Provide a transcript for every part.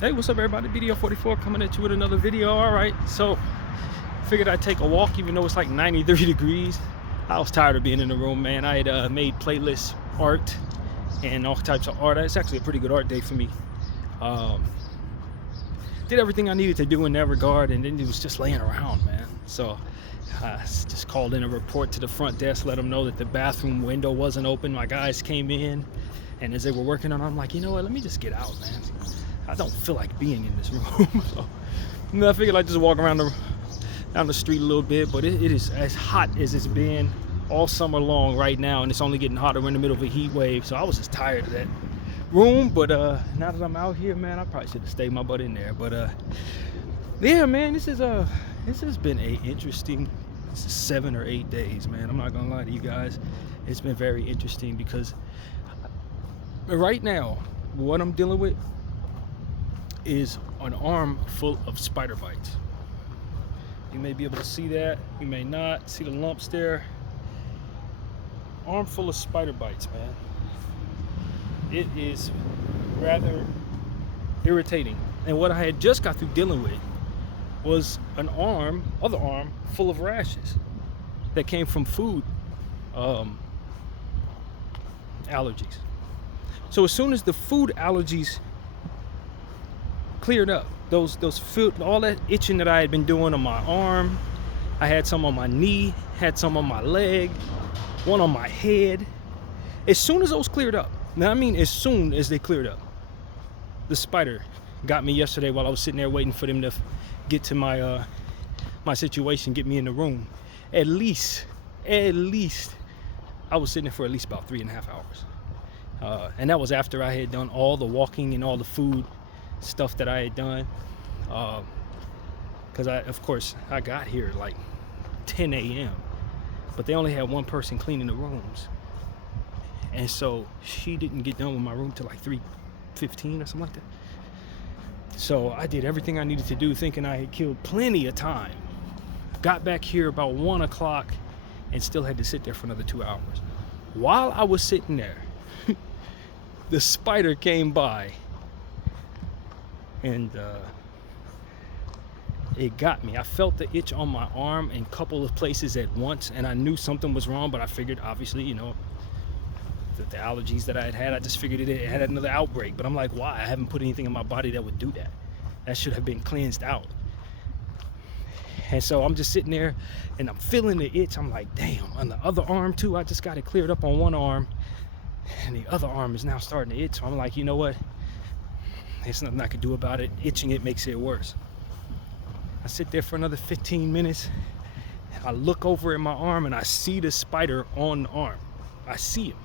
Hey, what's up everybody? Bdf coming at you with another video. All right, so figured I'd take a walk even though it's like 93 degrees. I was tired of being in the room, man. I had made playlist art and all types of art. It's actually a pretty good art day for me. Did everything I needed to do in that regard, and then it was just laying around, man. So I just called in a report to the front desk, let them know that the bathroom window wasn't open. My guys came in, and as they were working on it, I'm like, you know what, let me just get out, man. I don't feel like being in this room. So I figured I'd just walk around down the street a little bit, but it is as hot as it's been all summer long right now, and it's only getting hotter. We're in the middle of a heat wave, so I was just tired of that room. But now that I'm out here, man, I probably should have stayed my butt in there. But yeah, man, this has been a interesting 7 or 8 days, man. I'm not gonna lie to you guys. It's been very interesting because right now what I'm dealing with is an arm full of spider bites. You may be able to see that, you may not see the lumps there. Arm full of spider bites, man. It is rather irritating. And what I had just got through dealing with was an other arm full of rashes that came from food allergies. So as soon as the food allergies cleared up, those food, all that itching that I had been doing on my arm, I had some on my knee, had some on my leg, one on my head. As soon as those cleared up, now I mean as soon as they cleared up, the spider got me yesterday while I was sitting there waiting for them to get to my my situation, get me in the room. At least I was sitting there for at least about 3.5 hours, and that was after I had done all the walking and all the food stuff that I had done, because of course I got here like 10 a.m. but they only had one person cleaning the rooms, and so she didn't get done with my room till like 3:15 or something like that. So I did everything I needed to do thinking I had killed plenty of time. Got back here about 1 o'clock and still had to sit there for another 2 hours. While I was sitting there, the spider came by and it got me. I felt the itch on my arm in a couple of places at once, and I knew something was wrong, but I figured obviously, you know, the allergies that I had, I just figured it had another outbreak. But I'm like, why? I haven't put anything in my body that would do that. That should have been cleansed out. And so I'm just sitting there and I'm feeling the itch. I'm like, damn, on the other arm too, I just got it cleared up on one arm and the other arm is now starting to itch. So I'm like, you know what? There's nothing I could do about it. Itching it makes it worse. I sit there for another 15 minutes. I look over at my arm and I see the spider on the arm. I see him.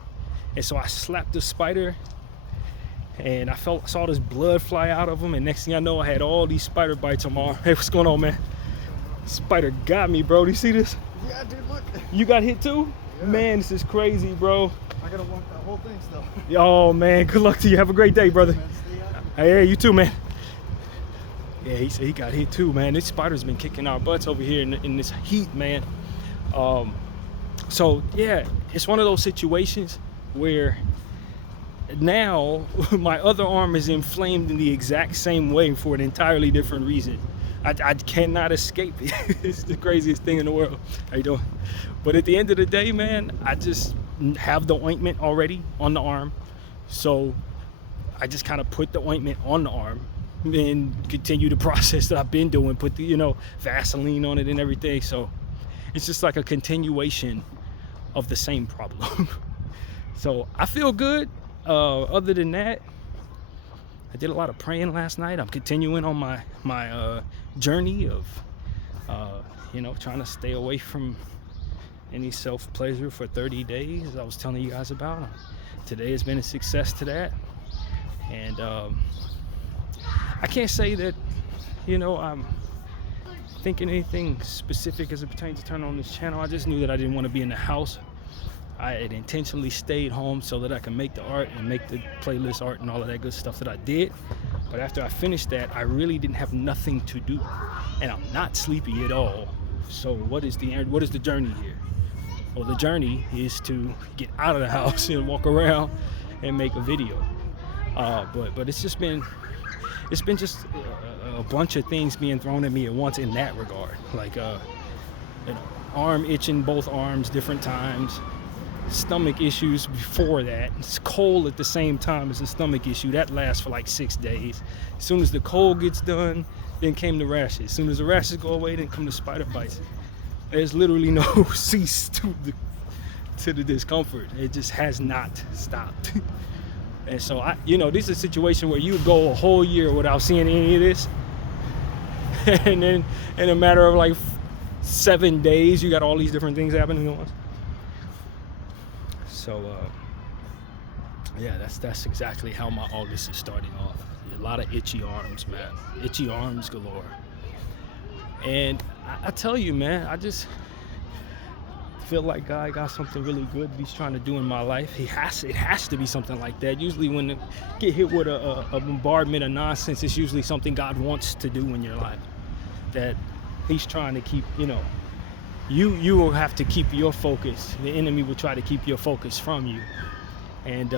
And so I slapped the spider and I saw this blood fly out of him. And next thing I know, I had all these spider bites on my arm. Hey, what's going on, man? Spider got me, bro. Do you see this? Yeah, dude, look. You got hit too? Yeah. Man, this is crazy, bro. I gotta walk that whole thing still. Oh, man. Good luck to you. Have a great day, brother. Man, stay out. Hey, you too, man. Yeah, he said he got hit too, man. This spider's been kicking our butts over here in this heat, man. So yeah, it's one of those situations where now my other arm is inflamed in the exact same way for an entirely different reason. I cannot escape it. It's the craziest thing in the world. How you doing? But at the end of the day, man, I just have the ointment already on the arm, so I just kind of put the ointment on the arm and continue the process that I've been doing, put the, you know, Vaseline on it and everything. So it's just like a continuation of the same problem. So I feel good. Other than that, I did a lot of praying last night. I'm continuing on my journey of you know, trying to stay away from any self-pleasure for 30 days, as I was telling you guys about. Today has been a success to that. And I can't say that, you know, I'm thinking anything specific as it pertains to turn on this channel. I just knew that I didn't want to be in the house. I had intentionally stayed home so that I can make the art and make the playlist art and all of that good stuff that I did. But after I finished that, I really didn't have nothing to do, and I'm not sleepy at all. So what is the journey here? Well, the journey is to get out of the house and walk around and make a video. But it's it's been just a bunch of things being thrown at me at once in that regard. Like arm itching, both arms, different times. Stomach issues before that. It's cold at the same time as the stomach issue. That lasts for like 6 days. As soon as the cold gets done, then came the rashes. As soon as the rashes go away, then come the spider bites. There's literally no cease to the discomfort. It just has not stopped. And so this is a situation where you go a whole year without seeing any of this, and then in a matter of like 7 days, you got all these different things happening at once. So yeah, that's exactly how my August is starting off. A lot of itchy arms, man. Itchy arms galore. And I tell you, man, I just feel like God got something really good that he's trying to do in my life. It has to be something like that. Usually when you get hit with a bombardment of nonsense, it's usually something God wants to do in your life. That he's trying to keep, you will have to keep your focus. The enemy will try to keep your focus from you and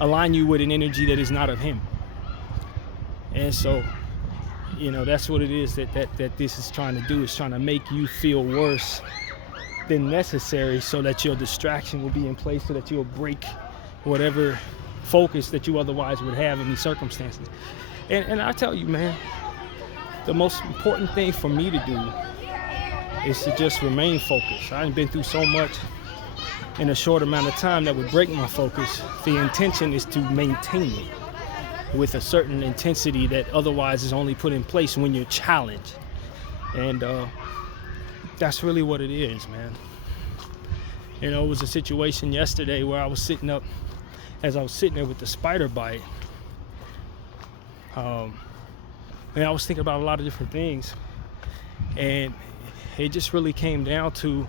align you with an energy that is not of him. And so, that's what it is that this is trying to do. It's trying to make you feel worse than necessary so that your distraction will be in place, so that you'll break whatever focus that you otherwise would have in these circumstances. And I tell you, man, the most important thing for me to do is to just remain focused. I've been through so much in a short amount of time that would break my focus. The intention is to maintain it with a certain intensity that otherwise is only put in place when you're challenged. And that's really what it is, man. It was a situation yesterday where I was sitting there with the spider bite, and I was thinking about a lot of different things, and it just really came down to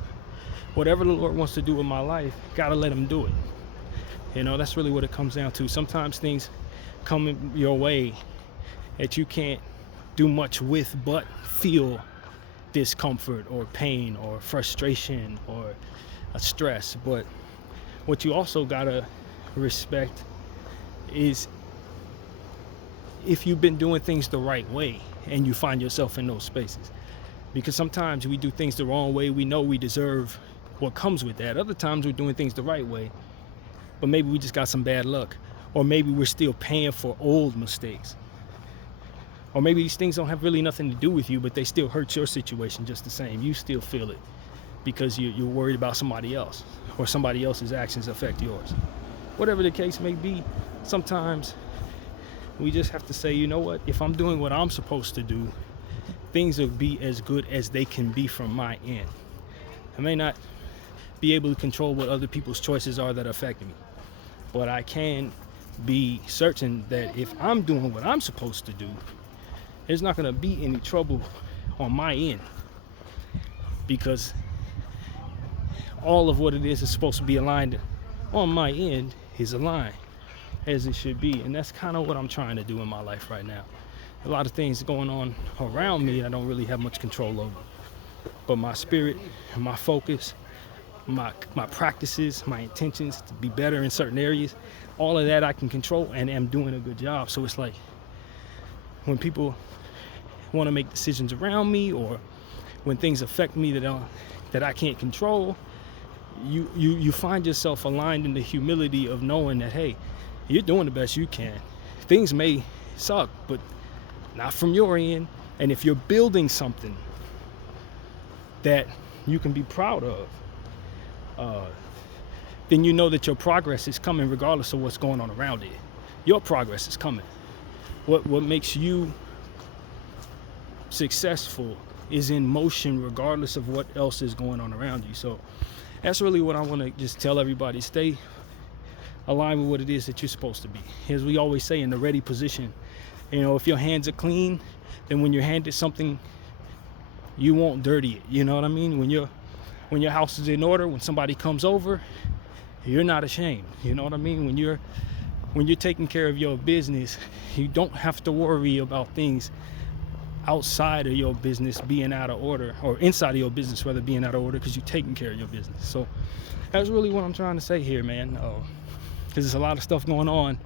whatever the Lord wants to do in my life, gotta let him do it. That's really what it comes down to. Sometimes things come your way that you can't do much with but feel discomfort or pain or frustration or a stress. But what you also gotta respect is if you've been doing things the right way and you find yourself in those spaces. Because sometimes we do things the wrong way. We know we deserve what comes with that. Other times we're doing things the right way, but maybe we just got some bad luck. Or maybe we're still paying for old mistakes. Or maybe these things don't have really nothing to do with you, but they still hurt your situation just the same. You still feel it because you're worried about somebody else, or somebody else's actions affect yours. Whatever the case may be, sometimes we just have to say, you know what? If I'm doing what I'm supposed to do, things will be as good as they can be from my end. I may not be able to control what other people's choices are that affect me, but I can be certain that if I'm doing what I'm supposed to do, there's not going to be any trouble on my end, because all of what it is supposed to be aligned on my end is aligned as it should be. And that's kind of what I'm trying to do in my life right now. A lot of things going on around me I don't really have much control over, but my spirit and my focus, my practices, my intentions to be better in certain areas, all of that I can control and am doing a good job. So it's like when people want to make decisions around me, or when things affect me that I can't control, you find yourself aligned in the humility of knowing that, hey, you're doing the best you can. Things may suck, but not from your end. And if you're building something that you can be proud of, then you know that your progress is coming regardless of what's going on around it. Your progress is coming. What makes you successful is in motion regardless of what else is going on around you. So that's really what I want to just tell everybody. Stay aligned with what it is that you're supposed to be. As we always say, in the ready position. If your hands are clean, then when you're handed something, you won't dirty it. You know what I mean? When your house is in order, when somebody comes over, you're not ashamed. You know what I mean? When you're taking care of your business, you don't have to worry about things outside of your business being out of order, or inside of your business rather being out of order, because you're taking care of your business. So that's really what I'm trying to say here, man. Because there's a lot of stuff going on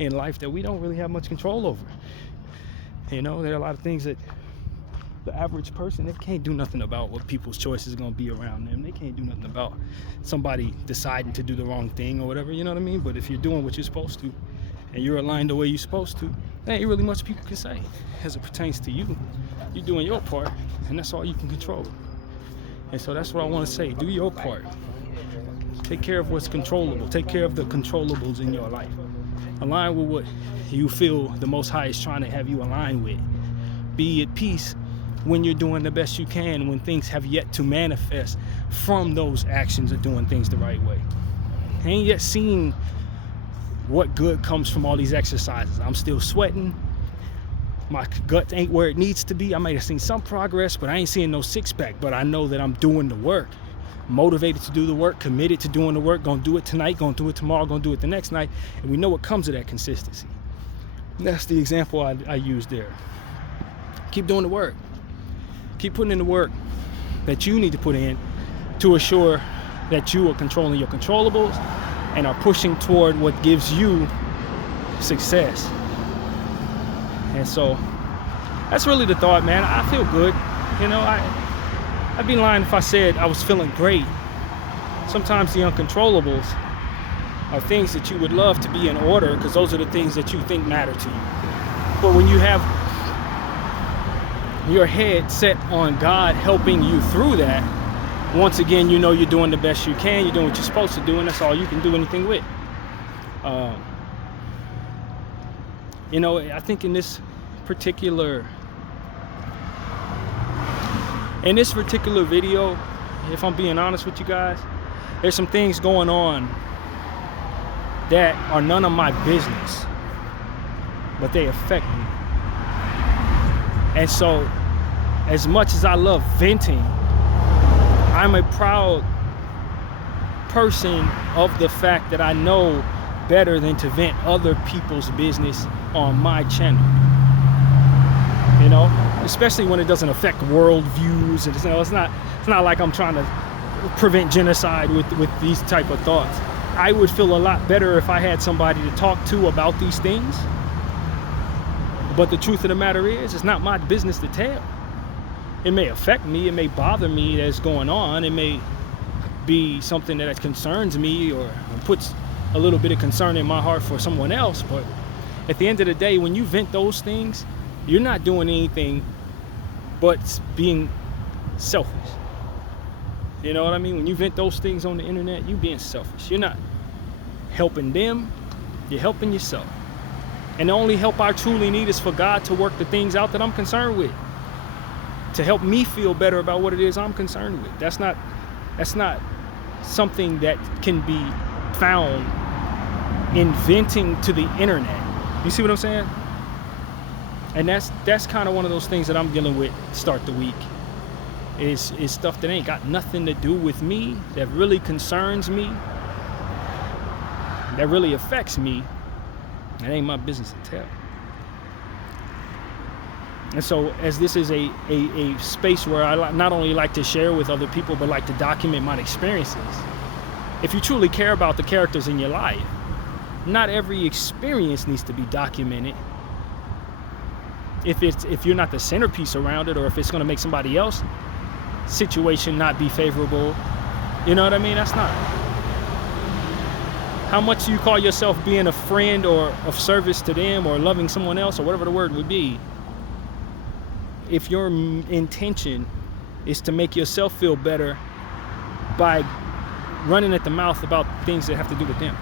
in life that we don't really have much control over. You know, there are a lot of things that the average person, they can't do nothing about what people's choices are going to be around them. They can't do nothing about somebody deciding to do the wrong thing or whatever, you know what I mean? But if you're doing what you're supposed to and you're aligned the way you're supposed to, there ain't really much people can say as it pertains to you. You're doing your part, and that's all you can control. And so that's what I want to say. Do your part. Take care of what's controllable. Take care of the controllables in your life. Align with what you feel the Most High is trying to have you align with. Be at peace when you're doing the best you can, when things have yet to manifest from those actions of doing things the right way. I ain't yet seen what good comes from all these exercises. I'm still sweating. My gut ain't where it needs to be. I might have seen some progress, but I ain't seeing no six-pack. But I know that I'm doing the work. Motivated to do the work, committed to doing the work, gonna do it tonight, gonna do it tomorrow, gonna do it the next night. And we know what comes of that consistency. That's the example I used there. Keep doing the work. Keep putting in the work that you need to put in to assure that you are controlling your controllables and are pushing toward what gives you success. And so that's really the thought, man. I feel good. You know, I'd be lying if I said I was feeling great. Sometimes the uncontrollables are things that you would love to be in order because those are the things that you think matter to you. But when you have your head set on God helping you through that, once again, you know you're doing the best you can. You're doing what you're supposed to do, and that's all you can do anything with. You know, I think in this particular video, if I'm being honest with you guys, there's some things going on that are none of my business, but they affect me. And so, as much as I love venting, I'm a proud person of the fact that I know better than to vent other people's business on my channel. You know, especially when it doesn't affect world views. And it's not like I'm trying to prevent genocide with these type of thoughts. I would feel a lot better if I had somebody to talk to about these things. But the truth of the matter is, it's not my business to tell. It may affect me, it may bother me that's going on, it may be something that concerns me or puts a little bit of concern in my heart for someone else. But at the end of the day, when you vent those things, you're not doing anything but being selfish. You know what I mean? When you vent those things on the internet, you're being selfish. You're not helping them, you're helping yourself. And the only help I truly need is for God to work the things out that I'm concerned with, to help me feel better about what it is I'm concerned with. That's not something that can be found in venting to the internet. You see what I'm saying? And that's kind of one of those things that I'm dealing with to start the week. Is stuff that ain't got nothing to do with me, that really concerns me, that really affects me. It ain't my business to tell. And so, as this is a space where I not only like to share with other people, but like to document my experiences. If you truly care about the characters in your life, not every experience needs to be documented. If you're not the centerpiece around it, or if it's going to make somebody else's situation not be favorable, you know what I mean? That's not. How much do you call yourself being a friend or of service to them or loving someone else or whatever the word would be? If your intention is to make yourself feel better by running at the mouth about things that have to do with them,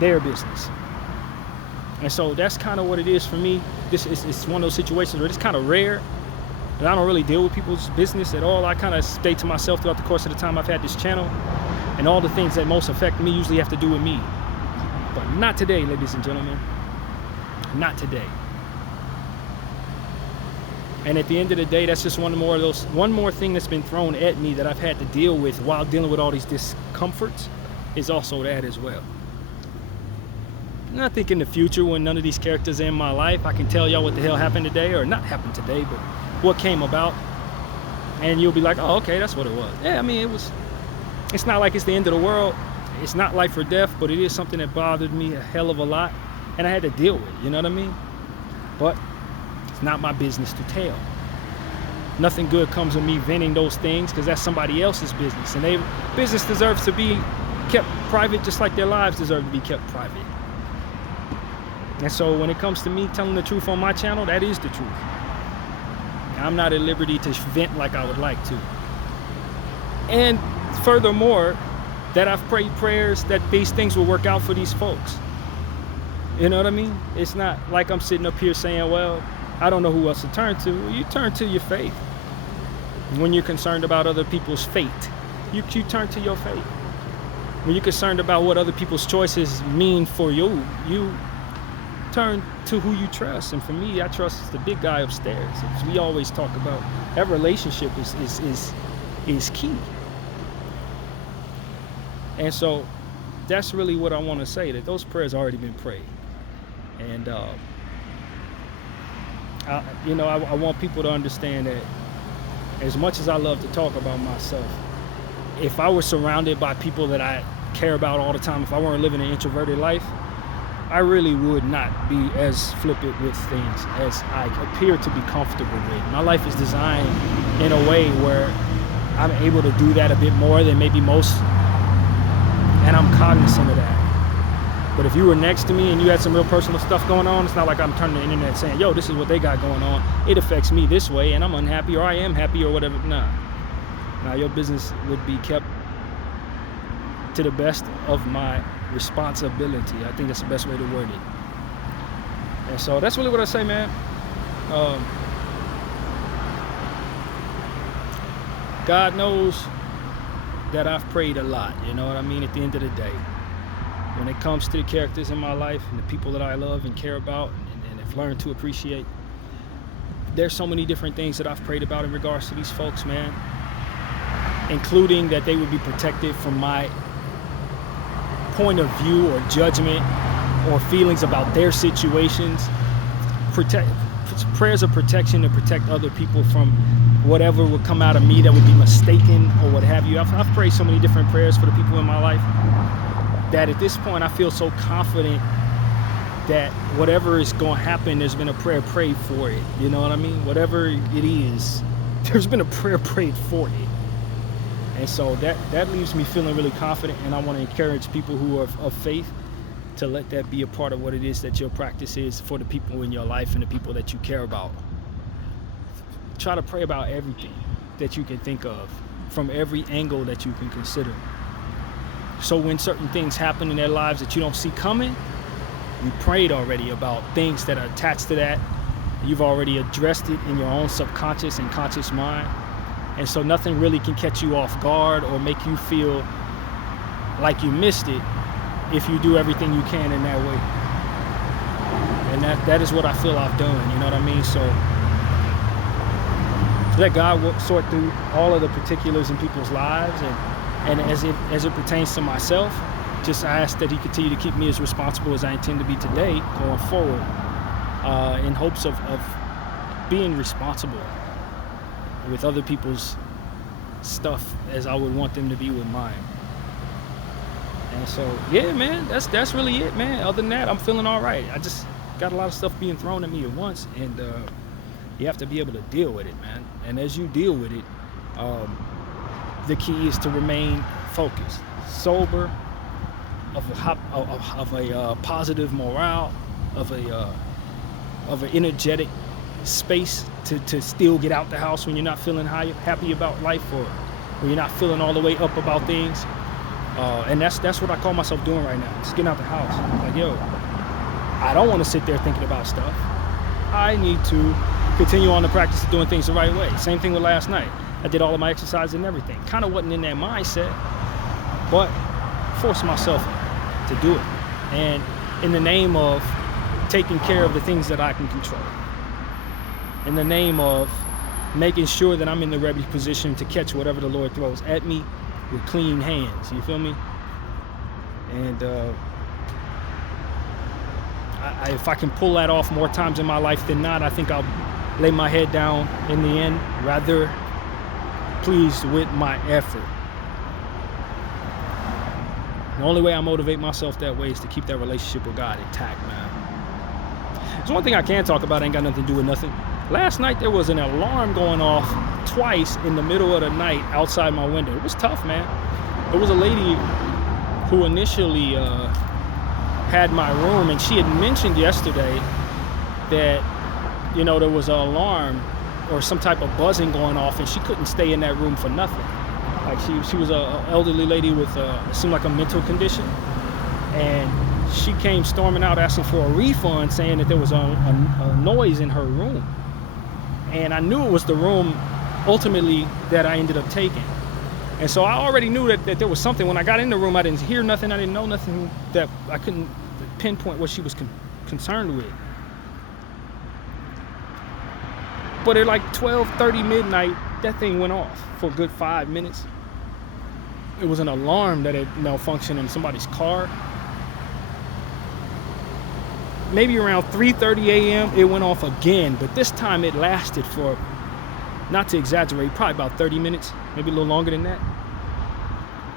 their business. And so that's kind of what it is for me. It's one of those situations where it's kind of rare, and I don't really deal with people's business at all. I kind of stay to myself throughout the course of the time I've had this channel, and all the things that most affect me usually have to do with me. But not today, ladies and gentlemen. Not today. And at the end of the day, that's just one more thing that's been thrown at me that I've had to deal with while dealing with all these discomforts, is also that as well. And I think in the future, when none of these characters are in my life, I can tell y'all what the hell happened today, or not happened today, but what came about. And you'll be like, oh, okay, that's what it was. Yeah, I mean, it's not like it's the end of the world. It's not life or death, but it is something that bothered me a hell of a lot. and I had to deal with it, you know what I mean? But it's not my business to tell. Nothing good comes of me venting those things, because that's somebody else's business, and their business deserves to be kept private just like their lives deserve to be kept private. And so when it comes to me telling the truth on my channel, that is the truth. I'm not at liberty to vent like I would like to. And furthermore, that I've prayed prayers that these things will work out for these folks. You know what I mean? It's not like I'm sitting up here saying, well, I don't know who else to turn to. Well, you turn to your faith. When you're concerned about other people's fate, you turn to your faith. When you're concerned about what other people's choices mean for you, you turn to who you trust. And for me, I trust the big guy upstairs. As we always talk about, that relationship is key. And so that's really what I want to say, that those prayers already been prayed. And I want people to understand that as much as I love to talk about myself, if I were surrounded by people that I care about all the time, if I weren't living an introverted life, I really would not be as flippant with things as I appear to be comfortable with. My life is designed in a way where I'm able to do that a bit more than maybe most, and I'm cognizant of that. But if you were next to me and you had some real personal stuff going on, it's not like I'm turning to the internet saying, yo, this is what they got going on. It affects me this way, and I'm unhappy, or I am happy, or whatever. Nah, your business would be kept to the best of my responsibility. I think that's the best way to word it. And so that's really what I say, man. God knows that I've prayed a lot, you know what I mean, at the end of the day. When it comes to the characters in my life and the people that I love and care about and have learned to appreciate, there's so many different things that I've prayed about in regards to these folks, man, including that they would be protected from my point of view or judgment or feelings about their situations. Prayers of protection to protect other people from whatever would come out of me that would be mistaken or what have you. I've prayed so many different prayers for the people in my life that at this point I feel so confident that whatever is going to happen, there's been a prayer prayed for it. You know what I mean? Whatever it is, there's been a prayer prayed for it. And so that leaves me feeling really confident, and I want to encourage people who are of faith to let that be a part of what it is that your practice is for the people in your life and the people that you care about. Try to pray about everything that you can think of, from every angle that you can consider. So when certain things happen in their lives that you don't see coming, you prayed already about things that are attached to that. You've already addressed it in your own subconscious and conscious mind. And so nothing really can catch you off guard or make you feel like you missed it if you do everything you can in that way. And that is what I feel I've done, you know what I mean? So let God sort through all of the particulars in people's lives, and as it pertains to myself, just I ask that He continue to keep me as responsible as I intend to be today going forward, in hopes of being responsible with other people's stuff as I would want them to be with mine. And so, yeah, man, that's really it, man. Other than that, I'm feeling all right. I just got a lot of stuff being thrown at me at once, and you have to be able to deal with it, man. And as you deal with it, the key is to remain focused, sober, of a positive morale, of an energetic space to still get out the house when you're not feeling happy about life, or when you're not feeling all the way up about things. And that's what I call myself doing right now. Just getting out the house. Like, yo, I don't want to sit there thinking about stuff. I need to continue on the practice of doing things the right way. Same thing with last night. I did all of my exercises and everything. Kind of wasn't in that mindset, but forced myself to do it. And in the name of taking care of the things that I can control. In the name of making sure that I'm in the ready position to catch whatever the Lord throws at me with clean hands. You feel me? And if I can pull that off more times in my life than not, I think I'll lay my head down in the end, rather pleased with my effort. The only way I motivate myself that way is to keep that relationship with God intact, man. There's one thing I can talk about, ain't got nothing to do with nothing. Last night there was an alarm going off twice in the middle of the night outside my window. It was tough, man. There was a lady who initially had my room, and she had mentioned yesterday that, you know, there was an alarm or some type of buzzing going off, and she couldn't stay in that room for nothing. Like she was a elderly lady with it seemed like a mental condition, and she came storming out asking for a refund, saying that there was a noise in her room. And I knew it was the room ultimately that I ended up taking. And so I already knew that there was something. When I got in the room, I didn't hear nothing. I didn't know nothing, that I couldn't pinpoint what she was concerned with. But at like 12:30 midnight, that thing went off for a good 5 minutes. It was an alarm that had malfunctioned in somebody's car. Maybe around 3:30 a.m. it went off again, but this time it lasted for, not to exaggerate, probably about 30 minutes, maybe a little longer than that.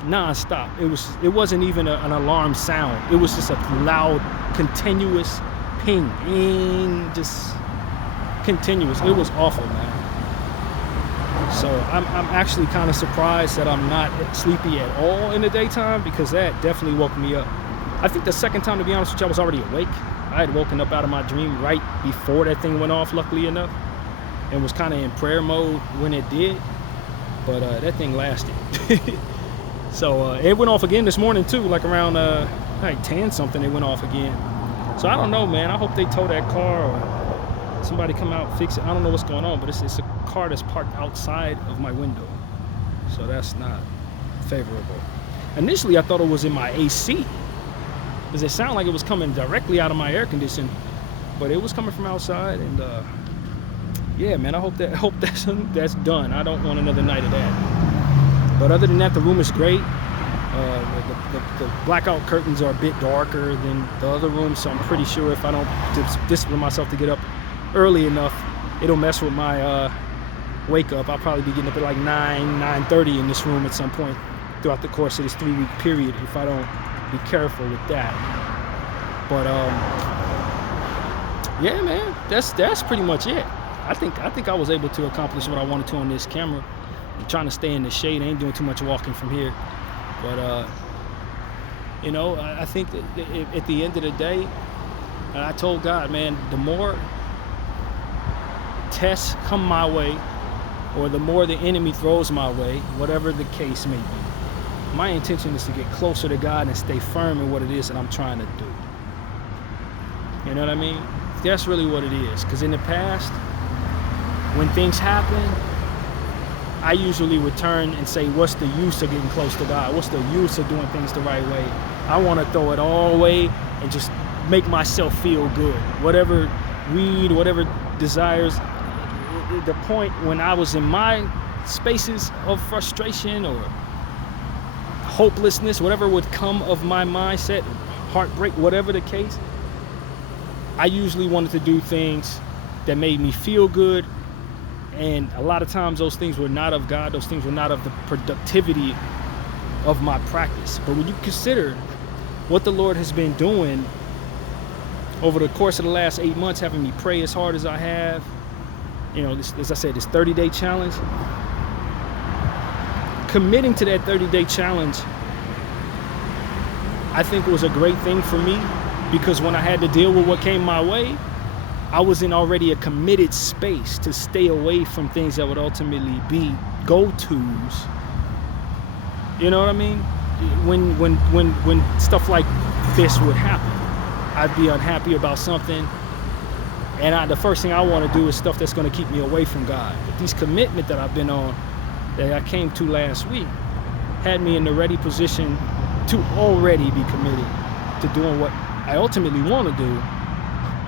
Non-stop. It wasn't even an alarm sound. It was just a loud, continuous ping, just continuous. It was awful, man. So I'm actually kind of surprised that I'm not sleepy at all in the daytime, because that definitely woke me up. I think the second time, to be honest with you, I was already awake. I had woken up out of my dream right before that thing went off, luckily enough, and was kind of in prayer mode when it did. But that thing lasted. So it went off again this morning too, like around like 10 something. It went off again. So I don't know, man. I hope they tow that car or somebody come out and fix it. I don't know what's going on, but it's a car that's parked outside of my window, so that's not favorable. Initially, I thought it was in my AC, because it sounded like it was coming directly out of my air conditioning, but it was coming from outside. And yeah, man, I hope that's done. I don't want another night of that. But other than that, the room is great. The blackout curtains are a bit darker than the other rooms, so I'm pretty sure if I don't discipline myself to get up early enough, it'll mess with my wake up. I'll probably be getting up at like 9:30 in this room at some point throughout the course of this 3-week period if I don't be careful with that. But yeah, man, that's pretty much it. I think I was able to accomplish what I wanted to on this camera. I'm trying to stay in the shade. I ain't doing too much walking from here. But you know, I think that at the end of the day, I told God, man, the more tests come my way, or the more the enemy throws my way, whatever the case may be, my intention is to get closer to God and stay firm in what it is that I'm trying to do. You know what I mean? That's really what it is. Because in the past, when things happen, I usually would turn and say, what's the use of getting close to God? What's the use of doing things the right way? I want to throw it all away and just make myself feel good. Whatever weed, whatever desires. The point when I was in my spaces of frustration or hopelessness, whatever would come of my mindset, heartbreak, whatever the case, I usually wanted to do things that made me feel good. And a lot of times those things were not of God. Those things were not of the productivity of my practice. But when you consider what the Lord has been doing over the course of the last 8 months, having me pray as hard as I have, you know, this, as I said, this 30-day challenge, committing to that 30-day challenge, I think it was a great thing for me, because when I had to deal with what came my way, I was in already a committed space to stay away from things that would ultimately be go-tos. You know what I mean? When stuff like this would happen, I'd be unhappy about something, and the first thing I want to do is stuff that's going to keep me away from God. But these commitment that I've been on, that I came to last week, had me in the ready position to already be committed to doing what I ultimately want to do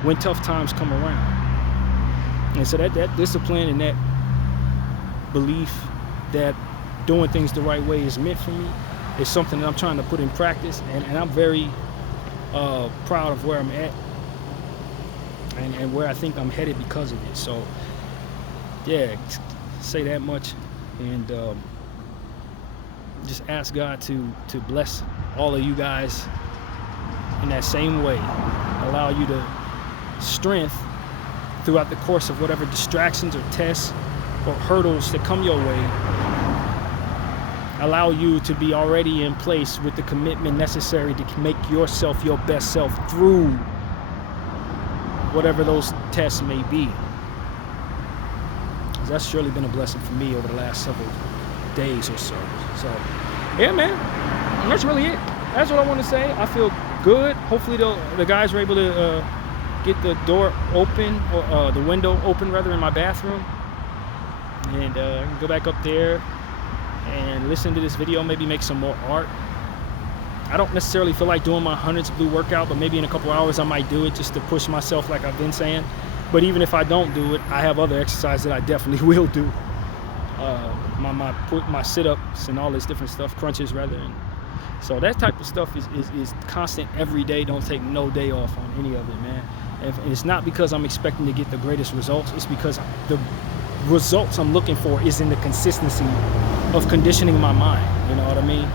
when tough times come around. And so that discipline and that belief that doing things the right way is meant for me is something that I'm trying to put in practice, and I'm very proud of where I'm at and where I think I'm headed because of it. So yeah, say that much, and just ask God to bless all of you guys in that same way, allow you to strength throughout the course of whatever distractions or tests or hurdles that come your way. Allow you to be already in place with the commitment necessary to make yourself your best self through whatever those tests may be. That's surely been a blessing for me over the last several days or so. So, yeah, man, that's really it. That's what I want to say. I feel good. Hopefully the guys were able to get the door open, or the window open rather, in my bathroom, and I can go back up there and listen to this video, maybe make some more art. I don't necessarily feel like doing my hundreds blue workout, but maybe in a couple hours I might do it just to push myself, like I've been saying. But even if I don't do it, I have other exercises that I definitely will do. My sit-ups and all this different stuff, crunches rather. And so that type of stuff is constant every day. Don't take no day off on any of it, man. And it's not because I'm expecting to get the greatest results. It's because the results I'm looking for is in the consistency of conditioning my mind. You know what I mean?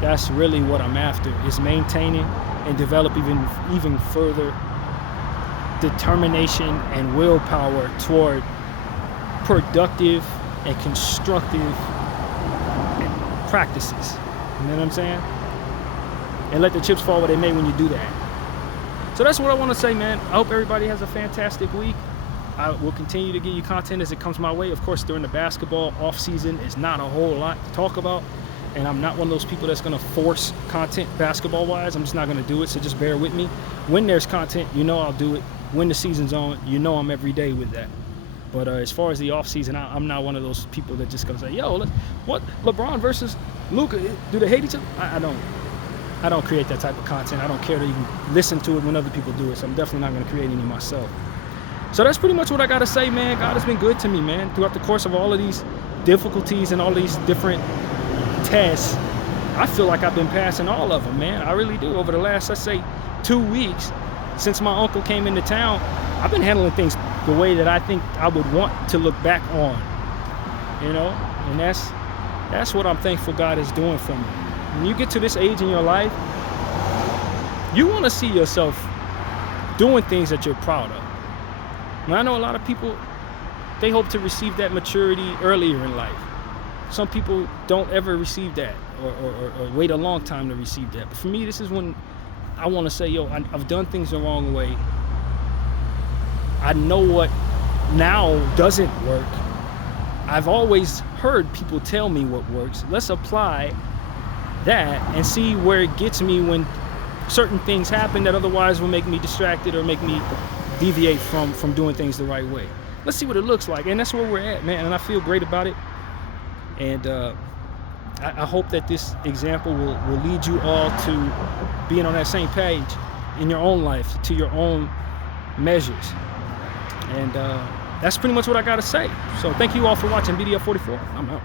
That's really what I'm after, is maintaining and develop even further determination and willpower toward productive and constructive practices. You know what I'm saying? And let the chips fall where they may when you do that. So that's what I want to say, man. I hope everybody has a fantastic week. I will continue to give you content as it comes my way. Of course, during the basketball off season, it's not a whole lot to talk about, and I'm not one of those people that's going to force content basketball wise. I'm just not going to do it, so just bear with me. When there's content, you know I'll do it. When the season's on, you know I'm every day with that. But as far as the off season, I'm not one of those people that just gonna say, yo, what, LeBron versus Luka, do they hate each other? I don't create that type of content. I don't care to even listen to it when other people do it, so I'm definitely not going to create any myself. So that's pretty much what I got to say, man. God has been good to me, man, throughout the course of all of these difficulties and all these different tests. I feel like I've been passing all of them, man. I really do. Over the last, let's say, 2 weeks since my uncle came into town, I've been handling things the way that I think I would want to look back on, you know, and that's what I'm thankful God is doing for me. When you get to this age in your life, you want to see yourself doing things that you're proud of. And I know a lot of people, they hope to receive that maturity earlier in life. Some people don't ever receive that, or wait a long time to receive that. But for me, this is when I want to say, yo, I've done things the wrong way. I know what now doesn't work. I've always heard people tell me what works. Let's apply that and see where it gets me when certain things happen that otherwise will make me distracted or make me deviate from doing things the right way. Let's see what it looks like. And that's where we're at, man. And I feel great about it. And I hope that this example will lead you all to being on that same page in your own life, to your own measures. And that's pretty much what I got to say. So thank you all for watching Bdf 44. I'm out.